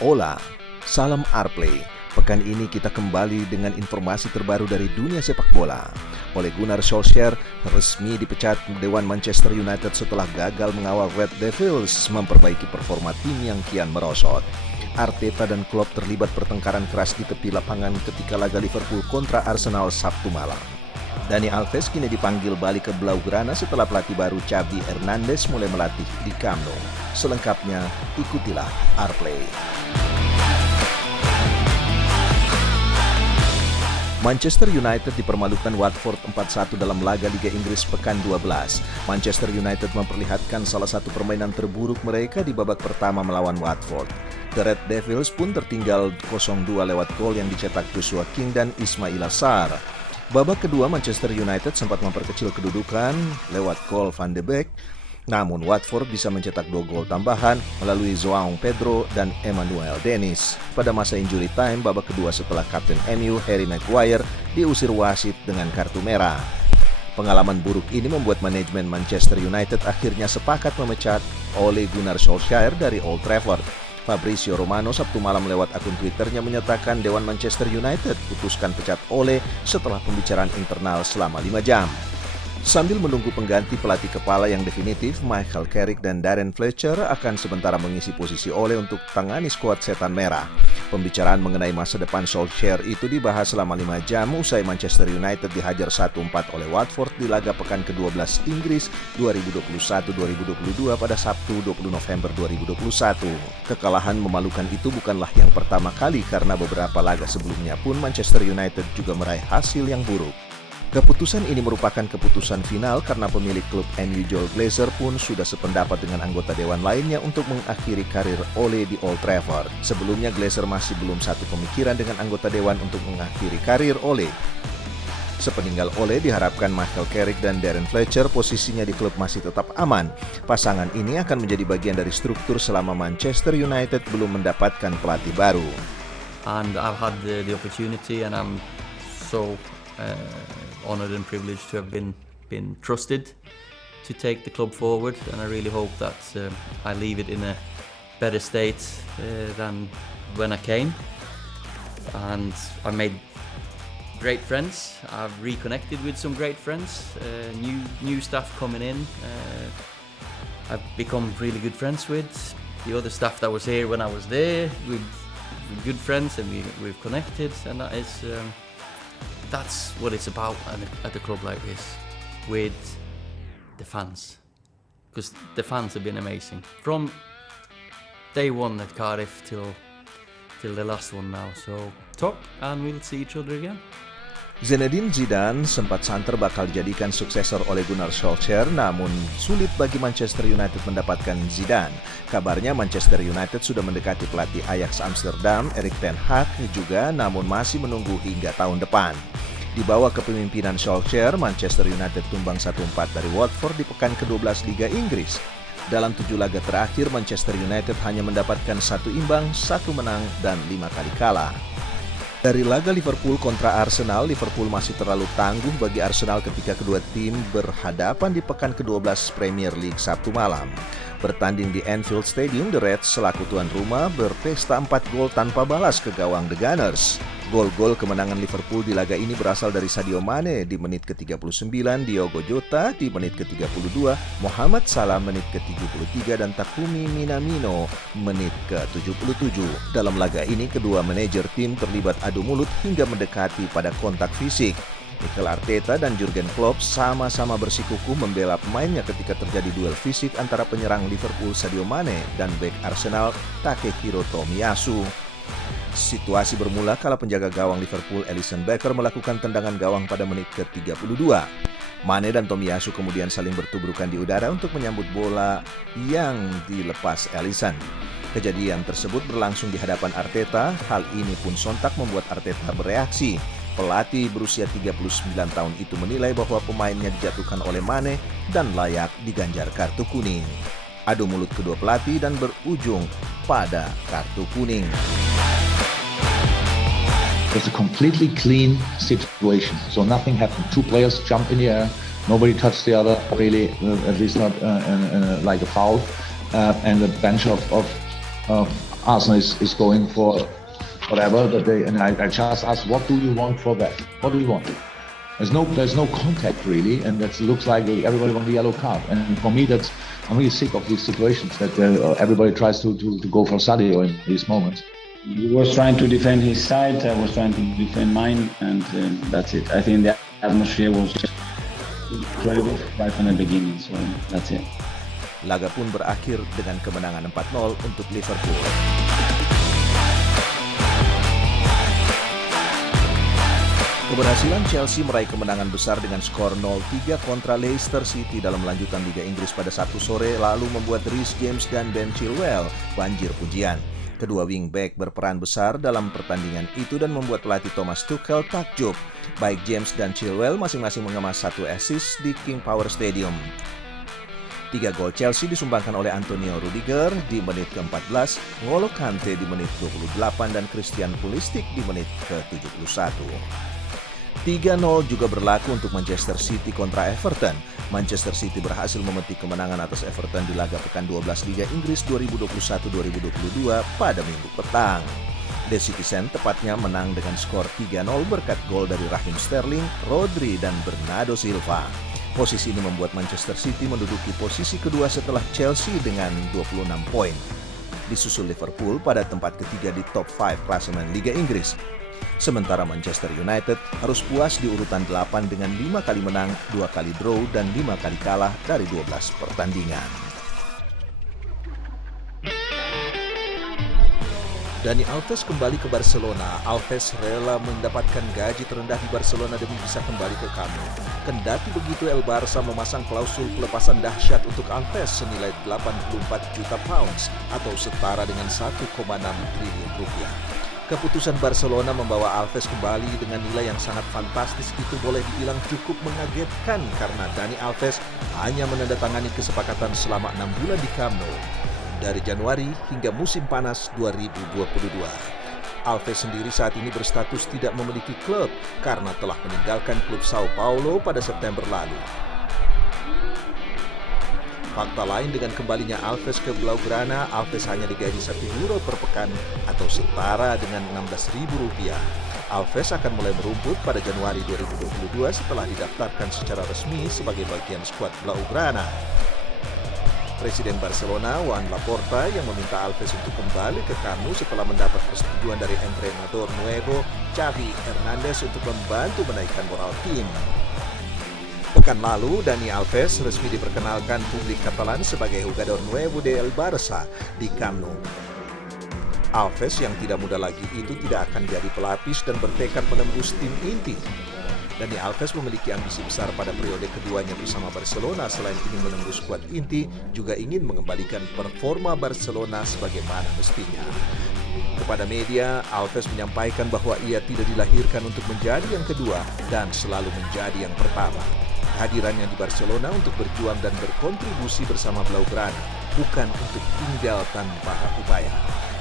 Hola, salam Arplay. Pekan ini kita kembali dengan informasi terbaru dari dunia sepak bola. Ole Gunnar Solskjaer resmi dipecat Dewan Manchester United setelah gagal mengawal Red Devils memperbaiki performa tim yang kian merosot. Arteta dan Klopp terlibat pertengkaran keras di tepi lapangan ketika laga Liverpool kontra Arsenal Sabtu malam. Dani Alves kini dipanggil balik ke Blaugrana setelah pelatih baru Xavi Hernandez mulai melatih di Camp Nou. Selengkapnya, ikutilah Arplay. Manchester United dipermalukan Watford 4-1 dalam laga Liga Inggris pekan 12. Manchester United memperlihatkan salah satu permainan terburuk mereka di babak pertama melawan Watford. The Red Devils pun tertinggal 0-2 lewat gol yang dicetak Joshua King dan Ismaila Sarr. Babak kedua Manchester United sempat memperkecil kedudukan lewat gol Van de Beek. Namun Watford bisa mencetak 2 gol tambahan melalui João Pedro dan Emmanuel Dennis pada masa injury time babak kedua setelah kapten MU Harry Maguire diusir wasit dengan kartu merah. Pengalaman buruk ini membuat manajemen Manchester United akhirnya sepakat memecat Ole Gunnar Solskjaer dari Old Trafford. Fabrizio Romano Sabtu malam lewat akun Twitternya menyatakan Dewan Manchester United putuskan pecat Ole setelah pembicaraan internal selama 5 jam. Sambil menunggu pengganti pelatih kepala yang definitif, Michael Carrick dan Darren Fletcher akan sementara mengisi posisi Ole untuk tangani skuad setan merah. Pembicaraan mengenai masa depan Solskjaer itu dibahas selama 5 jam usai Manchester United dihajar 1-4 oleh Watford di laga pekan ke-12 Inggris 2021-2022 pada Sabtu 20 November 2021. Kekalahan memalukan itu bukanlah yang pertama kali karena beberapa laga sebelumnya pun Manchester United juga meraih hasil yang buruk. Keputusan ini merupakan keputusan final karena pemilik klub MU Joel Glazer pun sudah sependapat dengan anggota dewan lainnya untuk mengakhiri karir Ole di Old Trafford. Sebelumnya Glazer masih belum satu pemikiran dengan anggota dewan untuk mengakhiri karir Ole. Sepeninggal Ole diharapkan Michael Carrick dan Darren Fletcher posisinya di klub masih tetap aman. Pasangan ini akan menjadi bagian dari struktur selama Manchester United belum mendapatkan pelatih baru. And I've had the opportunity and I'm so honored and privileged to have been trusted to take the club forward, and I really hope that I leave it in a better state than when I came. And I made great friends. I've reconnected with some great friends, new staff coming in. I've become really good friends with the other staff that was here when I was there. We're good friends and we've connected, and that is that's what it's about at a club like this, with the fans, because the fans have been amazing from day one at Cardiff till the last one now. So talk and we'll see each other again. Zinedine Zidane sempat santer bakal dijadikan suksesor Ole Gunnar Solskjaer, namun sulit bagi Manchester United mendapatkan Zidane. Kabarnya Manchester United sudah mendekati pelatih Ajax Amsterdam, Erik ten Hag juga, namun masih menunggu hingga tahun depan. Di bawah kepemimpinan Solskjaer, Manchester United tumbang 1-4 dari Watford di pekan ke-12 Liga Inggris. Dalam 7 laga terakhir, Manchester United hanya mendapatkan 1 imbang, 1 menang, dan 5 kali kalah. Dari laga Liverpool kontra Arsenal, Liverpool masih terlalu tangguh bagi Arsenal ketika kedua tim berhadapan di pekan ke-12 Premier League Sabtu malam. Bertanding di Anfield Stadium, The Reds selaku tuan rumah berpesta 4 gol tanpa balas ke gawang The Gunners. Gol-gol kemenangan Liverpool di laga ini berasal dari Sadio Mane di menit ke-39, Diogo Jota di menit ke-32, Mohamed Salah menit ke-33, dan Takumi Minamino menit ke-77. Dalam laga ini, kedua manajer tim terlibat adu mulut hingga mendekati pada kontak fisik. Mikel Arteta dan Jurgen Klopp sama-sama bersikukuh membela pemainnya ketika terjadi duel fisik antara penyerang Liverpool Sadio Mane dan bek Arsenal Takehiro Tomiyasu. Situasi bermula kala penjaga gawang Liverpool Alisson Becker melakukan tendangan gawang pada menit ke-32. Mane dan Tomiyasu kemudian saling bertubrukan di udara untuk menyambut bola yang dilepas Alisson. Kejadian tersebut berlangsung di hadapan Arteta. Hal ini pun sontak membuat Arteta bereaksi. Pelatih berusia 39 tahun itu menilai bahwa pemainnya dijatuhkan oleh Mane dan layak diganjar kartu kuning. Adu mulut kedua pelatih dan berujung pada kartu kuning. It's a completely clean situation, so nothing happened. 2 players jumped in the air, nobody touched the other, really, at least not like a foul. And a bunch of Arsenal is going for whatever that they, and I just asked, what do you want for that? What do you want? There's no contact really, and that looks like everybody wants the yellow card. And for me, I'm really sick of these situations that everybody tries to go for Sadio in these moments. He was trying to defend his side, I was trying to defend mine, and that's it. I think the atmosphere was just incredible right from the beginning, so that's it. Laga pun berakhir dengan kemenangan 4-0 untuk Liverpool. Keberhasilan Chelsea meraih kemenangan besar dengan skor 0-3 kontra Leicester City dalam lanjutan Liga Inggris pada Sabtu sore lalu membuat Reece James dan Ben Chilwell banjir pujian. Kedua wingback berperan besar dalam pertandingan itu dan membuat pelatih Thomas Tuchel takjub. Baik James dan Chilwell masing-masing mengemas 1 assist di King Power Stadium. 3 gol Chelsea disumbangkan oleh Antonio Rudiger di menit ke-14, N'Golo Kante di menit 28 dan Christian Pulisic di menit ke-71. 3-0 juga berlaku untuk Manchester City kontra Everton. Manchester City berhasil memetik kemenangan atas Everton di laga pekan 12 Liga Inggris 2021-2022 pada Minggu petang. The Citizen tepatnya menang dengan skor 3-0 berkat gol dari Raheem Sterling, Rodri, dan Bernardo Silva. Posisi ini membuat Manchester City menduduki posisi kedua setelah Chelsea dengan 26 poin. Disusul Liverpool pada tempat ketiga di top 5 klasemen Liga Inggris. Sementara Manchester United harus puas di urutan 8 dengan 5 kali menang, 2 kali draw, dan 5 kali kalah dari 12 pertandingan. Dani Alves kembali ke Barcelona. Alves rela mendapatkan gaji terendah di Barcelona demi bisa kembali ke Camp Nou. Kendati begitu, El Barça memasang klausul pelepasan dahsyat untuk Alves senilai 84 juta pounds atau setara dengan 1,6 triliun rupiah. Keputusan Barcelona membawa Alves kembali dengan nilai yang sangat fantastis itu boleh dibilang cukup mengagetkan karena Dani Alves hanya menandatangani kesepakatan selama 6 bulan di Camp Nou dari Januari hingga musim panas 2022. Alves sendiri saat ini berstatus tidak memiliki klub karena telah meninggalkan klub Sao Paulo pada September lalu. Fakta lain dengan kembalinya Alves ke Blaugrana, Alves hanya digaji €1 per pekan atau setara dengan Rp16.000. Alves akan mulai merumput pada Januari 2022 setelah didaftarkan secara resmi sebagai bagian skuad Blaugrana. Presiden Barcelona, Joan Laporta, yang meminta Alves untuk kembali ke Camp Nou setelah mendapat persetujuan dari entrenador nuevo Xavi Hernandez untuk membantu menaikkan moral tim. Pekan lalu, Dani Alves resmi diperkenalkan publik Katalan sebagai Jugador Nuevo de El Barça di Camp Nou. Alves yang tidak muda lagi itu tidak akan jadi pelapis dan bertekad menembus tim inti. Dani Alves memiliki ambisi besar pada periode keduanya bersama Barcelona. Selain ingin menembus skuad inti, juga ingin mengembalikan performa Barcelona sebagaimana mestinya. Kepada media, Alves menyampaikan bahwa ia tidak dilahirkan untuk menjadi yang kedua dan selalu menjadi yang pertama. Kehadirannya di Barcelona untuk berjuang dan berkontribusi bersama Blaugrana, bukan untuk tinggal tanpa upaya.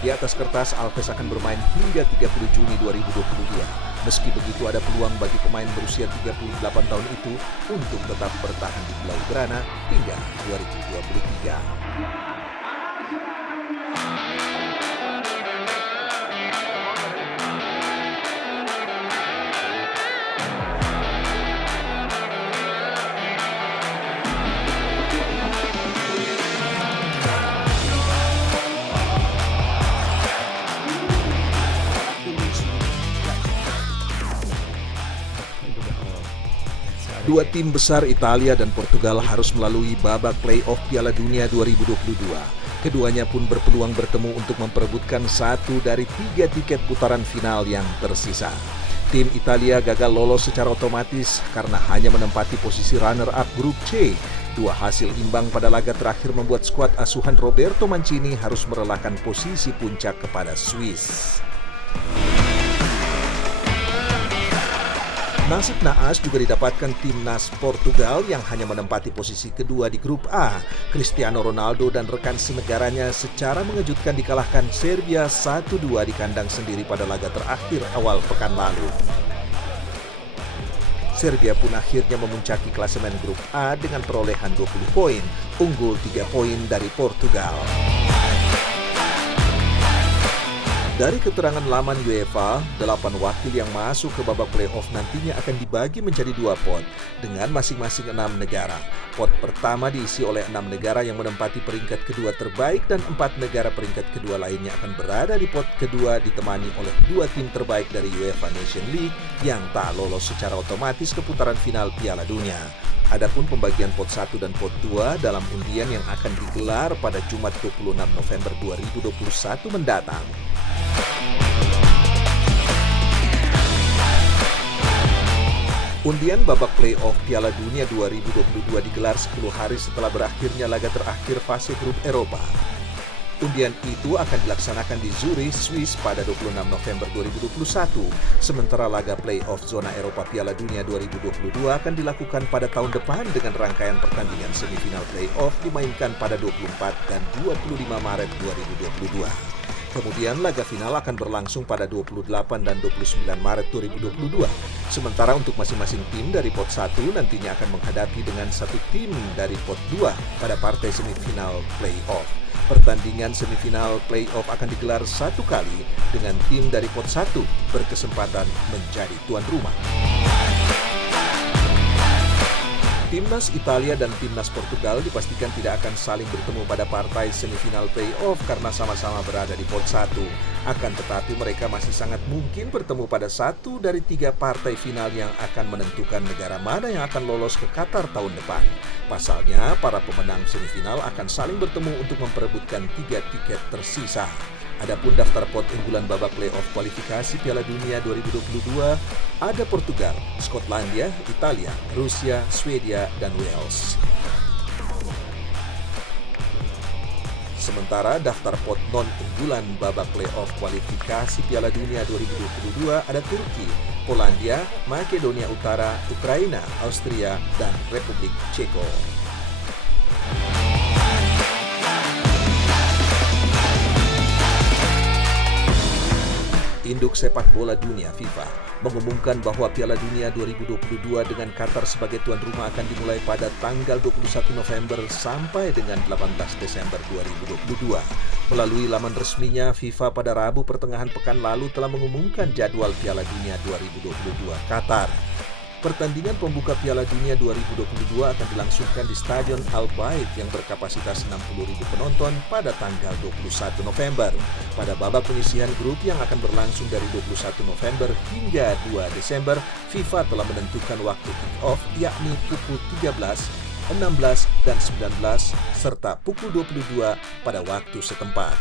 Di atas kertas, Alves akan bermain hingga 30 Juni 2022. Meski begitu, ada peluang bagi pemain berusia 38 tahun itu untuk tetap bertahan di Blaugrana hingga 2023. Dua tim besar Italia dan Portugal harus melalui babak play-off Piala Dunia 2022. Keduanya pun berpeluang bertemu untuk memperebutkan 1 dari 3 tiket putaran final yang tersisa. Tim Italia gagal lolos secara otomatis karena hanya menempati posisi runner-up grup C. 2 hasil imbang pada laga terakhir membuat skuad asuhan Roberto Mancini harus merelakan posisi puncak kepada Swiss. Nasib naas juga didapatkan timnas Portugal yang hanya menempati posisi kedua di grup A. Cristiano Ronaldo dan rekan senegaranya secara mengejutkan dikalahkan Serbia 1-2 di kandang sendiri pada laga terakhir awal pekan lalu. Serbia pun akhirnya memuncaki klasemen grup A dengan perolehan 20 poin, unggul 3 poin dari Portugal. Dari keterangan laman UEFA, 8 wakil yang masuk ke babak playoff nantinya akan dibagi menjadi 2 pot dengan masing-masing 6 negara. Pot pertama diisi oleh 6 negara yang menempati peringkat kedua terbaik dan 4 negara peringkat kedua lainnya akan berada di pot kedua ditemani oleh 2 tim terbaik dari UEFA Nations League yang tak lolos secara otomatis ke putaran final Piala Dunia. Adapun pembagian pot 1 dan pot 2 dalam undian yang akan digelar pada Jumat 26 November 2021 mendatang. Undian babak playoff Piala Dunia 2022 digelar 10 hari setelah berakhirnya laga terakhir fase grup Eropa. Undian itu akan dilaksanakan di Zurich, Swiss pada 26 November 2021, sementara laga playoff zona Eropa Piala Dunia 2022 akan dilakukan pada tahun depan dengan rangkaian pertandingan semifinal playoff dimainkan pada 24 dan 25 Maret 2022. Kemudian laga final akan berlangsung pada 28 dan 29 Maret 2022. Sementara untuk masing-masing tim dari pot 1 nantinya akan menghadapi dengan satu tim dari pot 2 pada partai semifinal playoff. Pertandingan semifinal playoff akan digelar 1 kali dengan tim dari pot 1 berkesempatan menjadi tuan rumah. Timnas Italia dan Timnas Portugal dipastikan tidak akan saling bertemu pada partai semifinal playoff karena sama-sama berada di pot 1. Akan tetapi mereka masih sangat mungkin bertemu pada 1 dari 3 partai final yang akan menentukan negara mana yang akan lolos ke Qatar tahun depan. Pasalnya, para pemenang semifinal akan saling bertemu untuk memperebutkan 3 tiket tersisa. Adapun daftar pot unggulan babak playoff kualifikasi Piala Dunia 2022 ada Portugal, Skotlandia, Italia, Rusia, Swedia, dan Wales. Sementara daftar pot non-unggulan babak playoff kualifikasi Piala Dunia 2022 ada Turki, Polandia, Makedonia Utara, Ukraina, Austria, dan Republik Ceko. Induk Sepak Bola Dunia FIFA mengumumkan bahwa Piala Dunia 2022 dengan Qatar sebagai tuan rumah akan dimulai pada tanggal 21 November sampai dengan 18 Desember 2022. Melalui laman resminya, FIFA pada Rabu pertengahan pekan lalu telah mengumumkan jadwal Piala Dunia 2022 Qatar. Pertandingan pembuka Piala Dunia 2022 akan dilangsungkan di Stadion Al Bayt yang berkapasitas 60.000 penonton pada tanggal 21 November. Pada babak penyisihan grup yang akan berlangsung dari 21 November hingga 2 Desember, FIFA telah menentukan waktu kick-off yakni pukul 13, 16, dan 19 serta pukul 22 pada waktu setempat.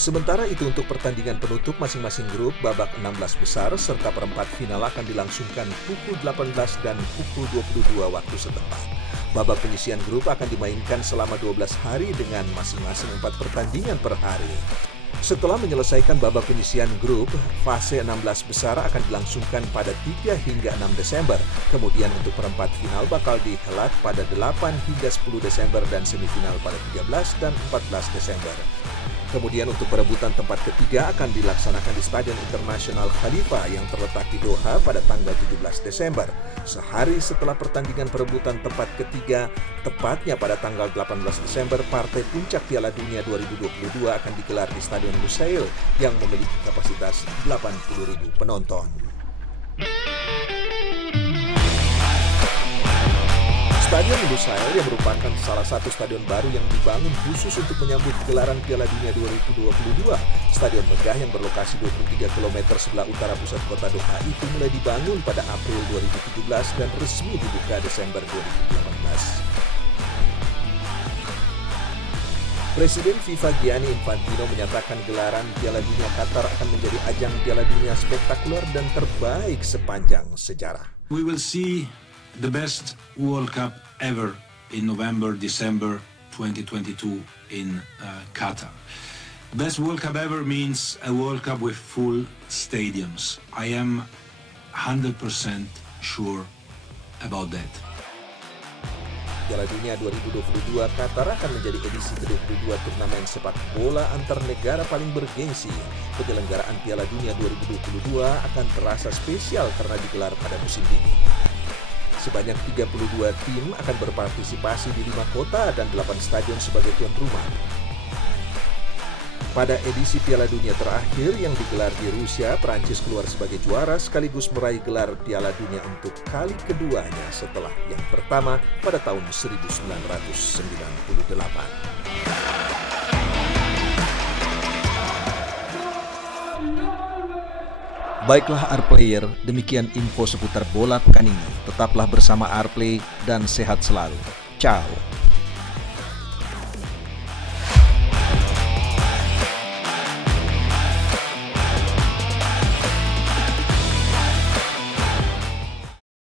Sementara itu untuk pertandingan penutup masing-masing grup, babak 16 besar serta perempat final akan dilangsungkan pukul 18 dan pukul 22 waktu setempat. Babak penyisihan grup akan dimainkan selama 12 hari dengan masing-masing 4 pertandingan per hari. Setelah menyelesaikan babak penyisihan grup, fase 16 besar akan dilangsungkan pada 3 hingga 6 Desember. Kemudian untuk perempat final bakal dihelat pada 8 hingga 10 Desember dan semifinal pada 13 dan 14 Desember. Kemudian untuk perebutan tempat ketiga akan dilaksanakan di Stadion Internasional Khalifa yang terletak di Doha pada tanggal 17 Desember. Sehari setelah pertandingan perebutan tempat ketiga, tepatnya pada tanggal 18 Desember, partai puncak Piala Dunia 2022 akan digelar di Stadion Lusail yang memiliki kapasitas 80.000 penonton. Stadion Lusail yang merupakan salah satu stadion baru yang dibangun khusus untuk menyambut gelaran Piala Dunia 2022. Stadion megah yang berlokasi 23 km sebelah utara pusat kota Doha itu mulai dibangun pada April 2017 dan resmi dibuka Desember 2018. Presiden FIFA Gianni Infantino menyatakan gelaran Piala Dunia Qatar akan menjadi ajang Piala Dunia spektakuler dan terbaik sepanjang sejarah. We will see the best World Cup ever in November, December 2022 in Qatar. Best World Cup ever means a World Cup with full stadiums. I am 100% sure about that. Piala Dunia 2022 Qatar akan menjadi edisi ke-22 turnamen sepak bola antar negara paling bergengsi. Penyelenggaraan Piala Dunia 2022 akan terasa spesial karena digelar pada musim dingin. Sebanyak 32 tim akan berpartisipasi di 5 kota dan 8 stadion sebagai tuan rumah. Pada edisi Piala Dunia terakhir yang digelar di Rusia, Prancis keluar sebagai juara sekaligus meraih gelar Piala Dunia untuk kali keduanya setelah yang pertama pada tahun 1998. Baiklah R-Player, demikian info seputar bola pekan ini. Tetaplah bersama R-Play dan sehat selalu. Ciao.